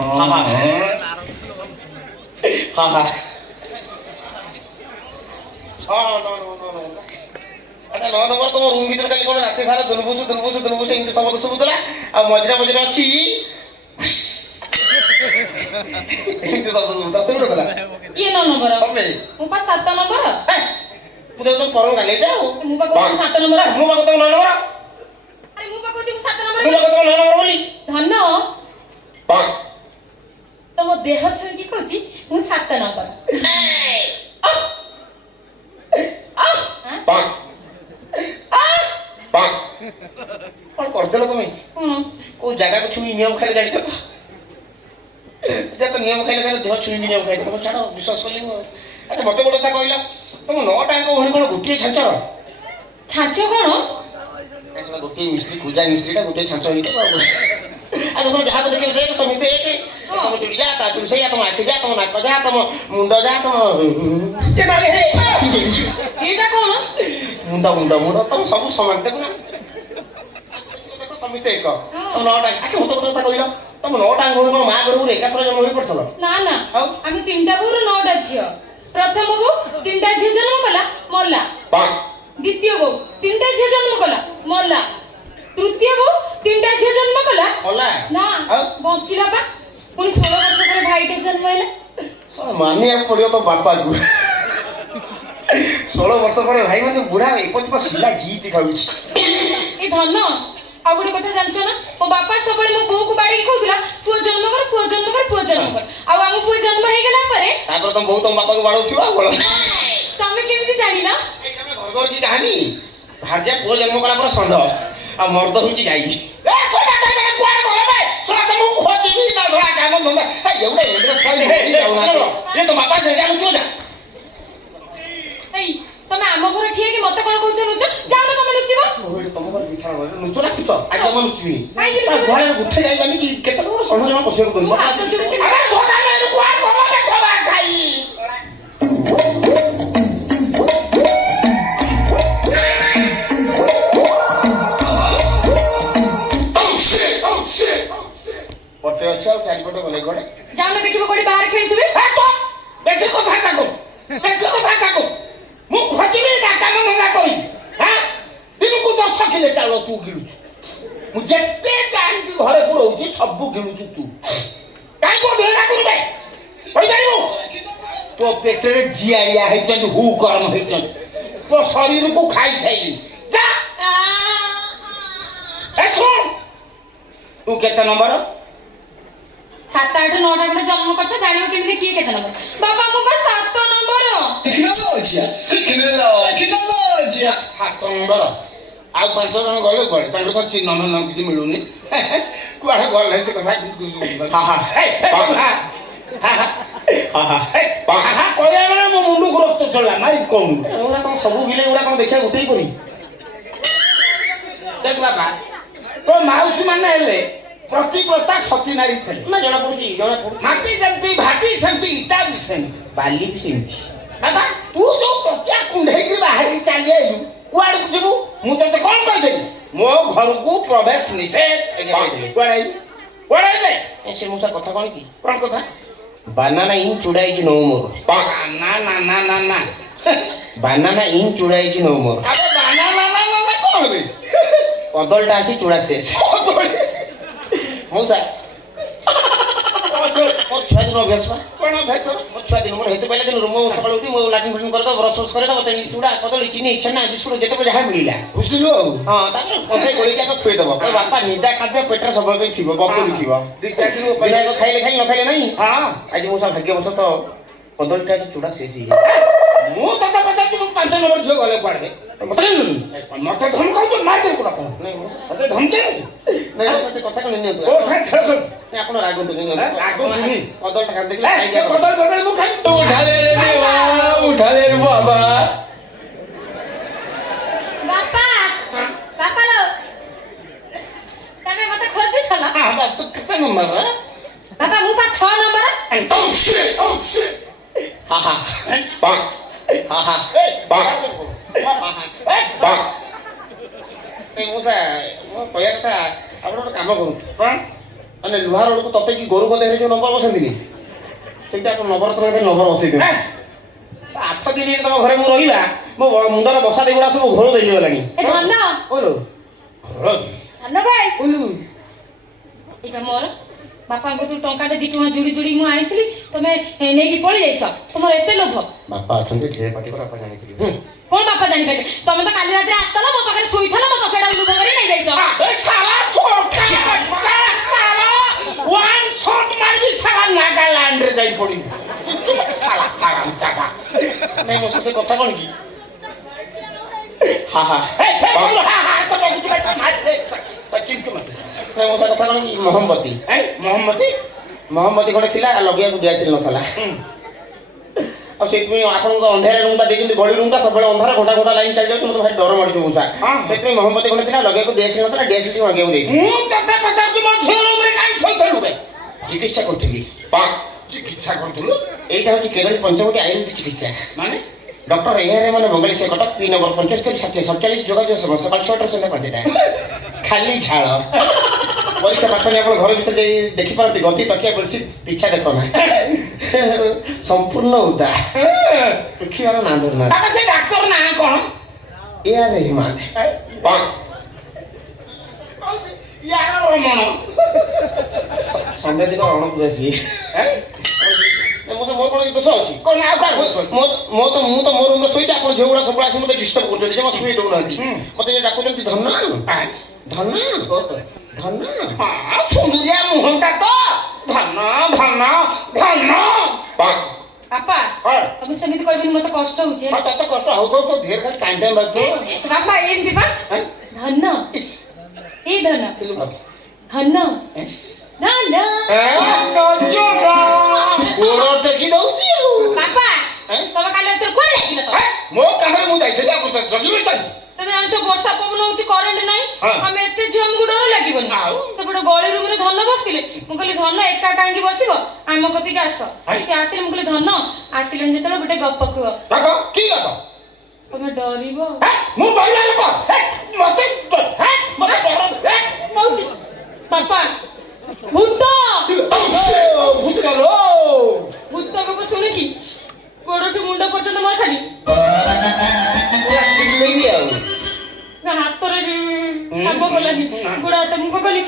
हाँ हाँ हाँ हाँ अच्छा 9 नंबर तुम रूम भीतर खाली कौन रात सारा दुलबुस एमती शब्द शुभुला आ मझे मझे अच्छी एमती शब्द शुभुला ये 9 नंबर तमे मु पा 7 नंबर मुझे तुम पर गाली जाओ मु पा 7 नंबर मु पा 9 नंबर अरे मु पा 7 नंबर मु पा 9 नंबर बोली धन पाक तम देह छुई कहूची मु 7 नंबर पाक पाक कौन करते लो तुम्हें को जगह को छुई नियम खाली जानी तो तो नियम खाली खाली देह छुई नियम खाली तो छाड़ विश्वास कर लियो अच्छा मते गोटे কথা কইলা तुम 9 টাকা ওনি কোন গুটিয়ে ছাঁচর ছাঁচো কোন ऐसा गुटिये मिस्त्री खुजा मिस्त्रीटा गुटिये छाँच होई तो आज तुम जहाँ देखे देख समझते एक तुम चुड़ी जा ता चुड़ी से तुम आँख जा तुम नाक जा तुम मुंड जा तुम ये डाले हे एटा कोन मुंड मुंड मुंड तुम सब समान देखो ना देखो समझते एक तुम 9 टाका आके मत गोटे কথা কইলো तुम 9 टाका कोन मां घर रे एकात्र जन्म होई पड़तलो ना ना आमी 3टा बुर 9टा झियो प्रथम बो 3टा झियो जन्म कला मल्ला पाक द्वितीय बो 3टा झियो जन्म कला मल्ला तृतीय बो 3टा झियो जन्म कला होला ना बंचिला बा पुनी 16 वर्ष पर भाईटे जन्म हैला मानिया पड़ियो तो बापा को 16 वर्ष पर भाई माने बुढ़ा एपच पर सिला जी दिखाउछ ए धन आ गुटे कथा जानछ ना मो बापा सबले मो बो को बाडी कहउला पुओ जन्म कर पुओ जन्म कर पुओ जन्म कर आ हम पुओ जन्म हे गेला परे तापर तुम बहुत तुम बापा को बाडौछिवा बोल तमे केमिति जानिला ए तमे घर घर की कहानी भाग्य पुओ जन्म कला पर संड आ मर्द होची गाई ए सोना का गुआर गोल बे सोना तुम खोदिबी ना सोना काम धंदा ए एवढे इंद्र स्टाइल हे जाऊ ना ये तो बापा से जाऊ जा ए तमे आम घर ठिया कि मते कोन कहउछ नुच जानो तमे नुचिबा ओरे तुम घर बिछा नुच ना कुछ आज हम नुचिनी काई कि घरे उठे जाई जानी कि केते बड़ संड जमा पसियो कोन अरे सोना में गुआर गोल बे सबा खाई पटे अच्छा चारि पटे गले गडे जानो देखिबो कोडी बाहर खेलुथबे ए तो बेसी कथा काको मु खोजिबी ना काम धंदा करी हां दिनकु 10 किलो चालो तू गिलुछ मु जेते गाड़ी की घरे पुरौची सब गिलुछ तू काई को भेड़ा करबे होई जानिबो तो पेटरे जियारिया हैचन हु करम हैचन तो शरीर को खाई छैली जा ए सुन तू केते नंबर 7 8 9 टा जन्म करछ जानिबो केमिति की केते नंबर बाबा को बस 7 नंबर Tecnologia, 7 नंबर ଆଉ 5 ଜଣ ଗଲେ କୁଆଡେ ତାଙ୍କ ତ ଚିହ୍ନ ନ କିଛି ମିଳୁନି କୁଆଡେ ଗଲେ ସେ କଥା କହିବା ମାନେ ମୋ ମୁଣ୍ଡକୁ ରକ୍ତ ଚଳିଲା ନାଇଁ କଣ ଏଗୁଡ଼ା କଣ ସବୁ ବିଲେଇ ଗୁଡ଼ା କଣ ଦେଖିବା ଗୋଟେଇ କରି ଦେଖ ବାପା ତ ମାଉସୀ ମାନେ ହେଲେ ପ୍ରତିବ୍ରତା ସତୀ ନାରୀ ଥିଲେ ନା ଜଣା ପଡୁଛି ମାଟି ଯେମିତି ଭାଟି ସେମିତି ଇଟା ବି ସେମିତି ବାଲି ବି ସେମିତି ବାବା ତୁ ଯୋଉ ପ୍ରତ୍ୟା କୁଣ୍ଢେଇକି ବାହାରି ଚାଲି ଆଇଲୁ କୁଆଡକୁ ଯିବୁ ମୁଁ ତତେ କଣ କହିଦେବି ମୋ ଘରକୁ ପ୍ରବେଶ ନିଷେଧ କୁଆଡେ ଆଇବେ ସେ ମୁଁ କଥା କଣ କି କଣ କଥା ବାନାନା ଇନ୍ ଚୁଡାଇଛି ନଉ ମୋର ନା ନା ନା ନା ନା ବାନାନା ଇନ୍ ଚୁଡାଇଛି ନଉ ମୋର ଆରେ ବାନାନା ନା ନା କଣ ବେ କଦଳଟା ଅଛି ଚୁଡା ଶେଷ ମଉସା ମୋ ଛୁଆ ଦିନ ଅଭ୍ୟାସ ବା କଣ ଅଭ୍ୟାସ ମୋ ଛୁଆ ଦିନ ମୋର ହେଇତେ ପାଇଲା ଦିନରୁ ମୁଁ ସକାଳୁ ଉଠି ମୋ ଲାଟିନ୍ ଫିଟିନ୍ କରିଦେବ ବ୍ରସ୍ ଫ୍ରସ୍ କରିଦେବ ତେଣୁ ଚୁଡ଼ା କଦଳୀ ଚିନି ଛେନା ବିସ୍କୁଟ ଯେତେବେଳେ ଯାହା ମିଳିଲା ବୁଝିଲୁ ଆଉ ହଁ ତାପରେ କଷେଇ ଗୋଳେଇ ଯାକ ଖୁଏଇଦେବ ବାପା ନିଦା ଖାଦ୍ୟ ପେଟରେ ସବୁବେଳେ ପାଇଁ ଥିବ ବପୁରି ଥିବ ଖାଇଲେ ଖାଇଲେ ନ ଖାଇଲେ ନାହିଁ ହଁ ଆଜି ମୋ ଭାଗ୍ୟବଶ ତ କଦଳୀଟା ଆଜି ଚୁଡ଼ା ଶେଷ ହେଇଯାଇଛି ମୁଁ ତତେ ପଚାରୁଛି ମୁଁ 5 ନମ୍ବର ଝିଅ ଗଲେ କୁଆଡ଼େ ମତେ ଧମକାଉଛୁ ମାରିଦେବୁ କୋଟା କଣ ତତେ ଧମକେଇବୁ ନାଇଁ ସତେ କଥା କଣ ନିଅନ୍ତୁ ଓ ସାର୍ ଖେଳ ଆପଣ ରାଗନ୍ତୁନି ରାଗନ୍ତୁନି କଦଳଟା ଖାଇ ଦେଖିଲା କଦଳୀ କଦଳୀ ମୁଁ ଖାଇ ଉଠାଲେ ରେ ବାବା ବାପା ବାପା लो ତମେ ମତେ ଖୋଜିଥଲ ହଁ ବାପ ତୁ କେତେ ନମ୍ବର ବାପା ମୁଁ ପା 6 ନମ୍ବର ଓ shit ha ha bang ha ha bang ha ha bang ଏ ମୁଁ କହିବା କଥା ଆପଣ ଗୋଟେ କାମ କରନ୍ତୁ କ'ଣ ମାନେ ଲୁହା ରୋଡକୁ ତତେ କି ଗୋରୁଙ୍କ ଦେହରେ ଯୋଉ ନମ୍ବର ବସେନ୍ତିନି ସେଇଟା ଆପଣ ନବରତ୍ନ ନମ୍ବର ବସେଇ ଦିଅନ୍ତି 8 ଦିନ ତମ ଘରେ ମୁଁ ରହିଲା ମୋ ମୁଣ୍ଡର ବସା ଦେଇଗୁଡା ସବୁ ଘୋଳ ଦେଇଗଲାଣି ଏ ଧନ ଓଲୋ ଘୋଳ ଧନ ଭାଇ ଓଲୋ ଏଇଟା ମୋର ବାପାଙ୍କୁ ତୁ ଟଙ୍କାଟେ 2 ଟଙ୍କା ଯୋଡ଼ି ଯୋଡ଼ି ମୁଁ ଆଣିଥିଲି ତମେ ନେଇକି ପଳେଇ ଯାଇଛ ତମର ଏତେ ଲୋଭ ବାପା ଅଛନ୍ତି ଢେର ପାଟି କର ବାପା ଜାଣିଥିଲି କଣ ବାପା ଜାଣିପାରିଲେ ତମେ ତ କାଲି ରାତିରେ ଆସିଥିଲ ମୋ ପାଖରେ ଶୋଇଥିଲ ମୋ ତକେଟା ଲୁଭ କରି ନେଇ ଯାଇଛ ଏ ଶାଲା ସୋଟା ଶାଲା ୱାନ୍ ଶଟ୍ ମାରିବି ଶାଲା ନାଗାଲ୍ୟାଣ୍ଡରେ ଯାଇ ପଡ଼ିବି ଶାଲା ହାରାମ ଚାଟା ନାଇଁ ମୋ ସେ କଥା କଣ କି ହା ହା ତ ବହୁତ କଥା ମାରି ଚିಂಟು ମାରି ନାଇଁ ମୋ କଥା କଣ କି ମହମବତୀ ମହମବତୀ ଗୋଟେ ଥିଲା ଲଗେଇବାକୁ ଦିଆସିଲ ନଥିଲା ଆଉ ସେଇଥିପାଇଁ ଆପଣଙ୍କ ଅନ୍ଧାର ରୁମ୍ଟା ଦେଇଛନ୍ତି ଗଳି ରୁମ୍ଟା ସବୁବେଳେ ଅନ୍ଧାର ଘଣ୍ଟା ଘଣ୍ଟା ଲାଇନ୍ ଚାଲି ଯାଉଛି ମୋତେ ଭାରି ଡର ମାଡୁଛି ମୂଷା ସେଥିପାଇଁ ମହମବତୀ ଗୋଟେ ଥିଲା ଲଗେଇବାକୁ ଦିଆସିଲ ନଥିଲା ଦିଆସିଲ ମାଗିବାକୁ ଦେଇଛି ମୁଁ ତତେ ପଚାରୁଛି ମୋ ଝିଅ ରୁମ୍ରେ କାହିଁ ଶୋଇଥିଲୁ ଚିକିତ୍ସା କରୁଥିଲି ଚିକିତ୍ସା କରୁଥିଲୁ ଏଇଟା ହେଉଛି କେରଳ ପଞ୍ଚମଟି ଆୟୁର୍ବେଦିକ ଚିକିତ୍ସା ମାନେ ଡକ୍ଟର ଏଆର୍ ମାନେ ବଙ୍ଗାଳୀ ସେ କଟକ P ନମ୍ବର 75 60 47 ଯୋଗାଯୋଗ ସମୟ ସକାଳ 6ଟାରୁ ସନ୍ଧ୍ୟା 5ଟା ଖାଲି ଝାଳ ପରୀକ୍ଷା ପାଖରେ ଆପଣ ଘର ଭିତରେ ଯାଇ ଦେଖିପାରନ୍ତି ଗତି ତକିଆ ପଡ଼ିଛି ପିଛା ଦେଖ ନା ସମ୍ପୂର୍ଣ୍ଣ ଉଦା ଦେଖିବାର ନାଁ ଧରୁନାହାନ୍ତି ସେ ଡାକ୍ତର ନାଁ କ'ଣ ଏଆର୍ ରେହମାନ ସନ୍ଧ୍ୟା ଦିନ ରଣକୁ ଆସି ମୋର କଣ ଦୋଷ ଅଛି ମୁଁ ତ ମୋ ରୁମ୍ରେ ଶୋଇଛି ଆପଣ ଝିଅଗୁଡ଼ା ସବୁବେଳେ ଆସି ମୋତେ ଡିଷ୍ଟର୍ବ କରୁଛନ୍ତି ଜମା ଶୋଇ ଦେଉନାହାନ୍ତି ମୋତେ ଡାକୁଛନ୍ତି ଧନ ଧନ ଧନ ସୁନ୍ଦରିଆ ମୁହଁଟା ତ ଧନ ଧନ ଧନ ବାପା ତମେ ସେମିତି କହିବେନି ମତେ କଷ୍ଟ ହଉଛି ତତେ କଷ୍ଟ ହଉଥିବ ତ ଧୀରେ ଖାଲି ଟାଇମ୍ ବାଜୁଥିବ ବାପା ଏମିତି ବା ଧନ ଏଇ ଧନ ଧନ ଧନ ଗୋଡ଼ ଟେକି ଦଉଛି ଆଉ ବାପା ତମେ କାଲି ରାତିରେ କୁଆଡେ ଯାଇଥିଲ ତ ମୋ କାମରେ ମୁଁ ଯାଇଥିଲି ଜଗିବି ତମେ ଜାଣିଛ ବର୍ଷା ପବନ ହଉଛି କରେଣ୍ଟ ନାହିଁ ଆମେ ଏତେ ଝିଅ ଆମକୁ ଡର ଲାଗିବନି ସେପଟେ ଗଳି ରୁମରେ ଧନ ବସିଥିଲେ ମୁଁ କହିଲି ଧନ ଏକା କାହିଁକି ବସିବ ଆମ କତିକି ଆସ ସେ ଆସିଲେ ମୁଁ କହିଲି ଧନ ଆସିଲେଣି ଯେତେବେଳେ ଗୋଟେ ଗପ କୁହ କି ଗପ ତମେ ଡରିବ ମୁଁ ଡରିଲା ଲୋକ ମତେ ବାପା ଭୂତ ଭୂତ ଗପ ଶୁଣିକି ଗୋଡଠୁ ମୁଣ୍ଡ ପର୍ଯ୍ୟନ୍ତ ମୋର ଖାଲି ଆଉ ନା ହାତରେ କାମ କଲାନି ଗୋଡ ହାତ ମୁଖ କଲି